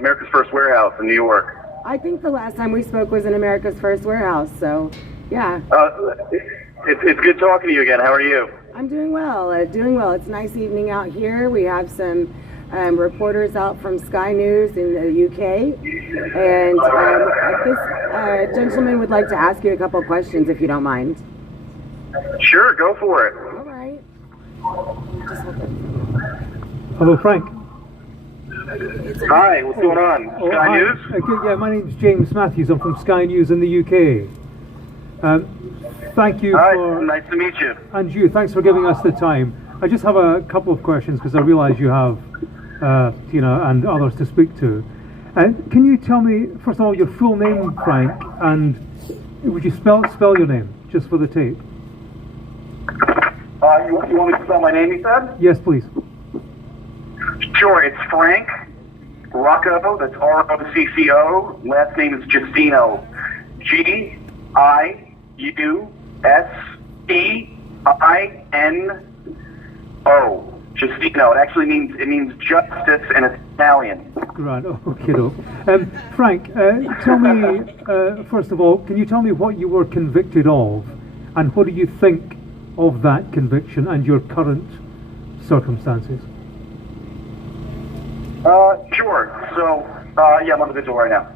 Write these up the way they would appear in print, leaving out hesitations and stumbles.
America's First Warehouse in New York. I think the last time we spoke was in America's First Warehouse, so yeah. It's good talking to you again. How are you? I'm doing well, doing well. It's a nice evening out here. We have some reporters out from Sky News in the UK, and this gentleman would like to ask you a couple questions if you don't mind. Sure, go for it. All right. Hello, Frank. Hi, what's going on? Sky hi. News? Yeah, my name's James Matthews. I'm from Sky News in the UK. Thank you Hi, nice to meet you. And you, thanks for giving us the time. I just have a couple of questions because I realise you have, and others to speak to. Can you tell me, first of all, your full name, Frank, and would you spell your name, just for the tape? You want me to spell my name, you said? Yes, please. Sure, it's Frank Rocco, that's R-O-C-C-O. Last name is Justino. G-I-U-S-T-I-N-O. Justino. It actually means justice, and it's Italian. Right, okay. Frank, tell me, first of all, can you tell me what you were convicted of, and what do you think of that conviction and your current circumstances? Sure. So, I'm on the Vigil right now.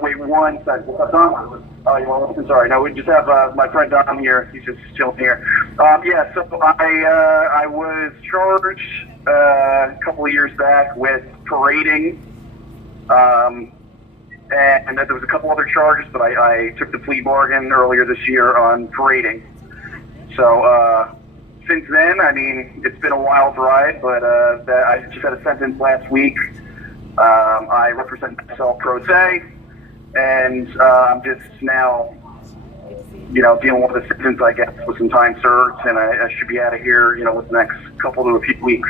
Wait one second. What's up, Dom? You want to listen? Sorry. No, we just have my friend Dom here. He's just chilling here. So I was charged a couple of years back with parading, and there was a couple other charges, but I took the plea bargain earlier this year on parading. So, since then, I mean, it's been a wild ride, but I just had a sentence last week. I represent myself pro se, and I'm just now, dealing with a sentence, I guess, with some time served, and I should be out of here, with the next couple to a few weeks.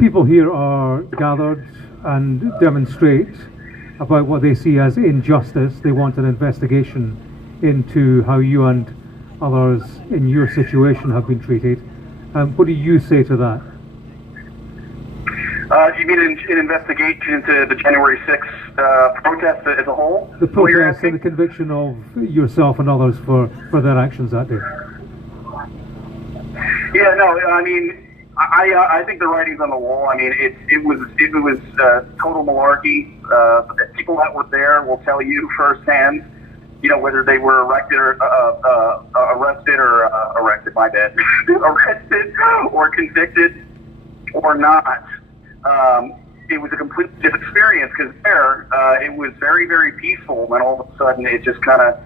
People here are gathered and demonstrate about what they see as injustice. They want an investigation into how you and others in your situation have been treated. What do you say to that? You mean an investigation into the January 6th protest as a whole? The protest and the conviction of yourself and others for their actions that day. Yeah, no, I mean, I think the writing's on the wall. I mean, it was total malarkey. People that were there will tell you firsthand, whether they were arrested or convicted or not. It was a completely different experience because there, it was very, very peaceful, and all of a sudden it just kind of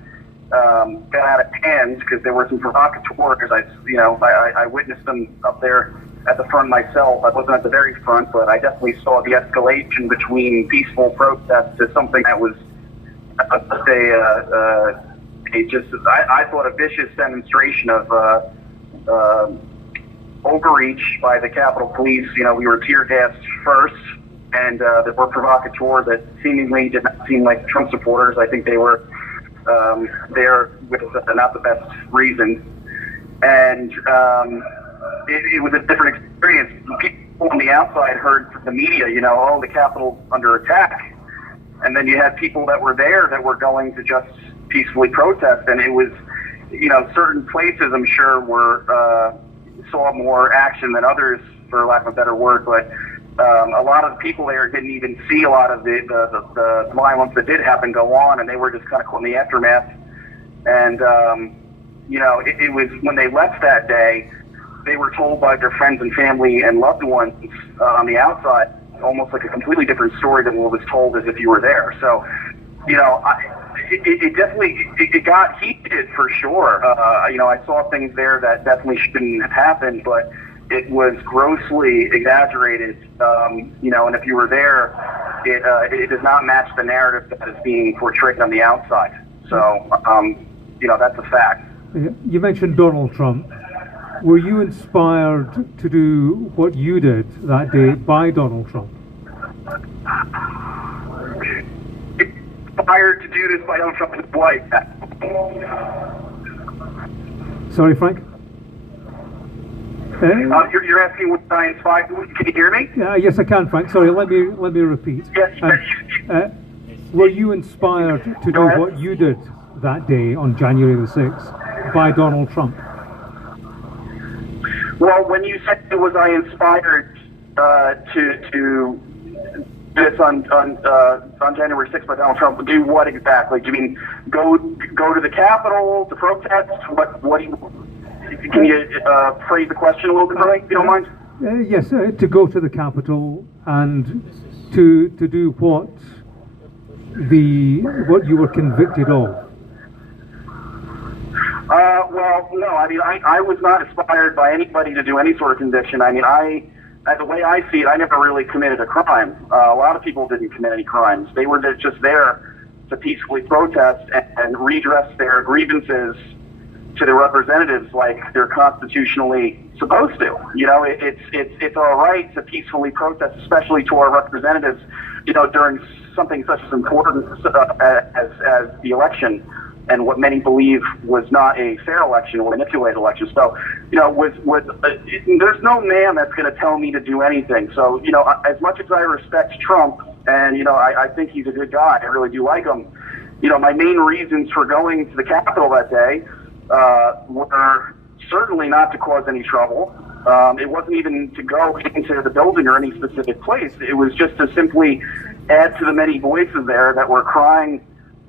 got out of hand because there were some provocateurs. I witnessed them up there at the front myself. I wasn't at the very front, but I definitely saw the escalation between peaceful protests to something that was, I thought a vicious demonstration of overreach by the Capitol Police. We were tear gassed first, and there were provocateurs that seemingly did not seem like Trump supporters. I think they were there with not the best reason, and it was a different experience. People on the outside heard from the media, the Capitol's under attack, and then you had people that were there that were going to just peacefully protest, and it was, certain places I'm sure were saw more action than others, for lack of a better word, but a lot of the people there didn't even see a lot of the violence that did happen go on, and they were just kind of caught in the aftermath. And it was when they left that day, they were told by their friends and family and loved ones on the outside almost like a completely different story than what was told as if you were there. So, it definitely got heated for sure. I saw things there that definitely shouldn't have happened, but it was grossly exaggerated. And if you were there, it does not match the narrative that is being portrayed on the outside. So, that's a fact. You mentioned Donald Trump. Were you inspired to do what you did that day by Donald Trump? Inspired to do this by Donald Trump and his wife. You're asking what I inspired. Can you hear me? Yes, I can, Frank. Sorry, let me repeat. Yes. Were you inspired to do what you did that day on January the 6th by Donald Trump? Well, when you said was I inspired to do this on January 6th by Donald Trump, do what exactly? Do you mean go to the Capitol to protest? What do you? Can you phrase the question a little bit, if you don't mind? Yes, to go to the Capitol and to do what you were convicted of. Well, no. I mean, I was not inspired by anybody to do any sort of conviction. I mean, the way I see it, I never really committed a crime. A lot of people didn't commit any crimes. They were just there to peacefully protest and redress their grievances to their representatives like they're constitutionally supposed to. You know, it's all right to peacefully protest, especially to our representatives, you know, during something such as important as the election and what many believe was not a fair election or manipulated election. So, you know, there's no man that's going to tell me to do anything. So, you know, as much as I respect Trump and, you know, I think he's a good guy, I really do like him, you know, my main reasons for going to the Capitol that day were certainly not to cause any trouble. It wasn't even to go into the building or any specific place. It was just to simply add to the many voices there that were crying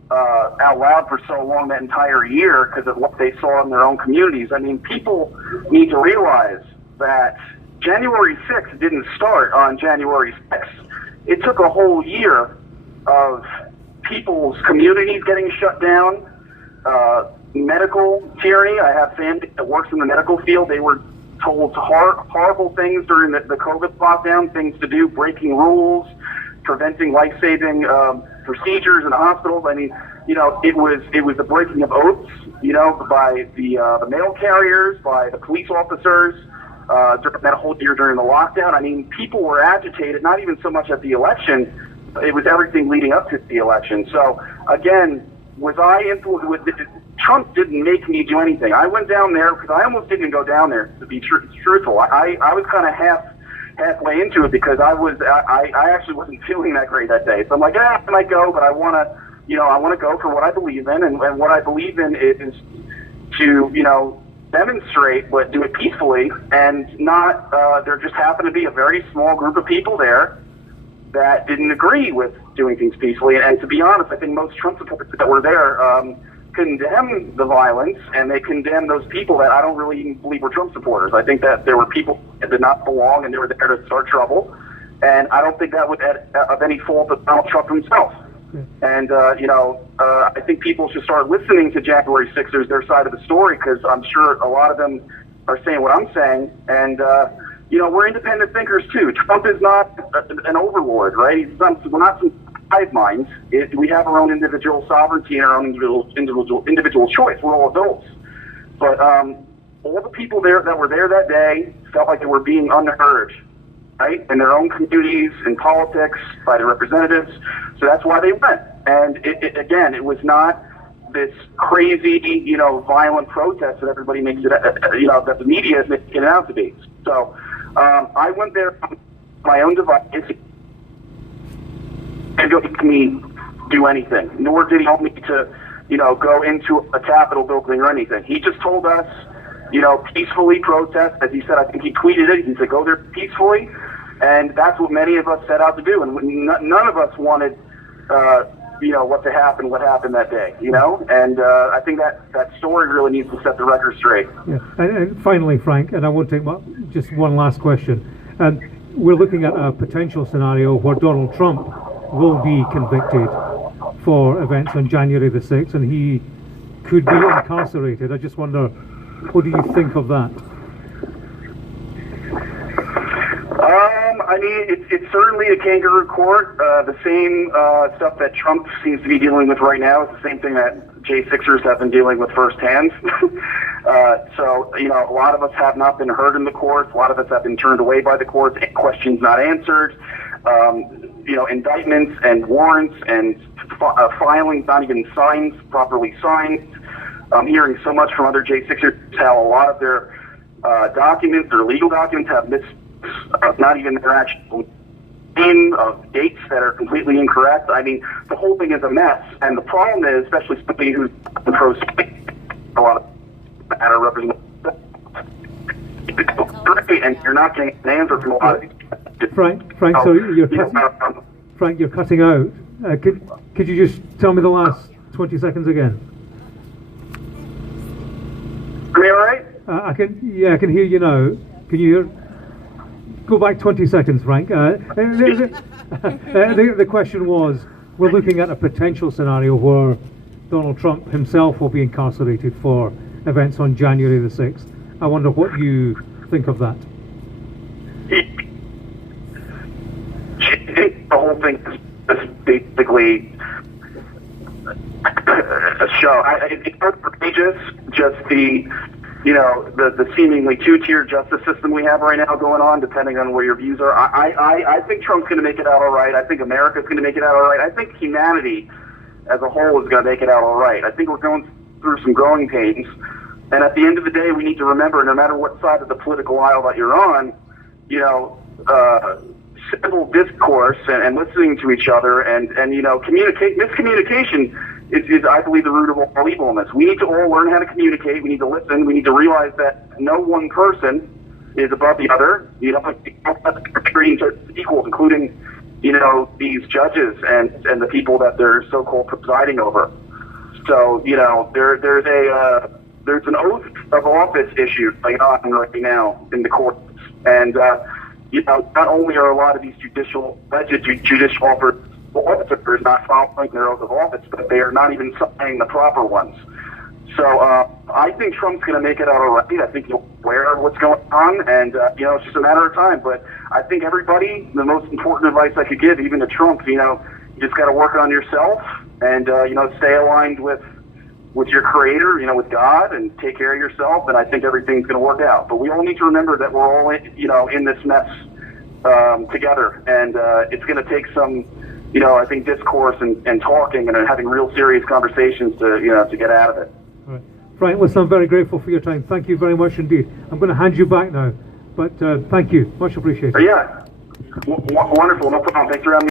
out loud for so long that entire year because of what they saw in their own communities. I mean, people need to realize that January 6th didn't start on January 6th. It took a whole year of people's communities getting shut down, medical tyranny. I have family that works in the medical field. They were told horrible things during the COVID lockdown, things to do, breaking rules, preventing life-saving procedures in hospitals. I mean, you know, it was the breaking of oaths, you know, by the mail carriers, by the police officers, during that whole year during the lockdown. I mean, people were agitated, not even so much at the election, it was everything leading up to the election. So, again, was I influenced? Trump didn't make me do anything. I went down there because I almost didn't go down there, to be truthful. I was kind of halfway into it because I actually wasn't feeling that great that day. So I'm like, I might go, but I want to go for what I believe in, and what I believe in is to, you know, demonstrate, but do it peacefully, and not, there just happened to be a very small group of people there that didn't agree with doing things peacefully. And to be honest, I think most Trump supporters that were there condemn the violence, and they condemn those people that I don't really even believe were Trump supporters. I think that there were people that did not belong, and they were there to start trouble. And I don't think that was of any fault of Donald Trump himself. And, you know, I think people should start listening to January 6th, their side of the story, because I'm sure a lot of them are saying what I'm saying. And, you know, we're independent thinkers, too. Trump is not an overlord, right? We're not some hive minds. We have our own individual sovereignty and our own individual choice. We're all adults. But all the people there that were there that day felt like they were being unheard, right, in their own communities, in politics, by the representatives. So that's why they went. And again, it was not this crazy, you know, violent protest that everybody makes it, you know, that the media is making it out to be. So I went there on my own device. And don't make me do anything, nor did he want me to, you know, go into a Capitol building or anything. He just told us, you know, peacefully protest. As he said, I think he tweeted it. He said, go there peacefully. And that's what many of us set out to do. And none of us wanted, you know, what happened that day, you know? And I think that story really needs to set the record straight. Yeah. And finally, Frank, and I won't take just one last question. We're looking at a potential scenario where Donald Trump will be convicted for events on January the 6th, and he could be incarcerated. I just wonder, what do you think of that? I mean, it's certainly a kangaroo court. The same stuff that Trump seems to be dealing with right now is the same thing that J6ers have been dealing with firsthand. So, you know, a lot of us have not been heard in the courts. A lot of us have been turned away by the courts, questions not answered. You know, indictments and warrants and filings not even properly signed. I'm hearing so much from other J6ers how a lot of documents or legal documents have not even their actual name of dates that are completely incorrect. I mean, the whole thing is a mess. And the problem is, especially somebody who's pro a lot of matter represent, and you're not getting an answer from a lot of these. Frank, so Frank, you're cutting out. Could you just tell me the last 20 seconds again? Am I all right? I can hear you now. Can you hear? Go back 20 seconds, Frank. The question was, we're looking at a potential scenario where Donald Trump himself will be incarcerated for events on January the 6th. I wonder what you think of that. The whole thing is basically a show. It's outrageous, just the seemingly two-tier justice system we have right now going on, depending on where your views are. I think Trump's going to make it out all right. I think America's going to make it out all right. I think humanity as a whole is going to make it out all right. I think we're going through some growing pains. And at the end of the day, we need to remember, no matter what side of the political aisle that you're on, civil discourse and listening to each other and miscommunication is, I believe, the root of all evilness. We need to all learn how to communicate. We need to listen. We need to realize that no one person is above the other. Treating equals, including, these judges and the people that they're so-called presiding over. So, there's an oath of office issue going on right now in the courts. And, not only are a lot of these judicial officers not following their oath of office, but they are not even signing the proper ones. So I think Trump's going to make it out all right. I think he's aware of what's going on, and it's just a matter of time. But I think everybody, the most important advice I could give, even to Trump, you just got to work on yourself and stay aligned with your Creator, with God, and take care of yourself. And I think everything's going to work out. But we all need to remember that we're all in this mess together, and it's going to take some. I think discourse and talking and having real serious conversations to get out of it. All right. Frank, listen, I'm very grateful for your time. Thank you very much indeed. I'm going to hand you back now, but thank you. Much appreciated. Yeah. Wonderful. No problem. Thanks for having me.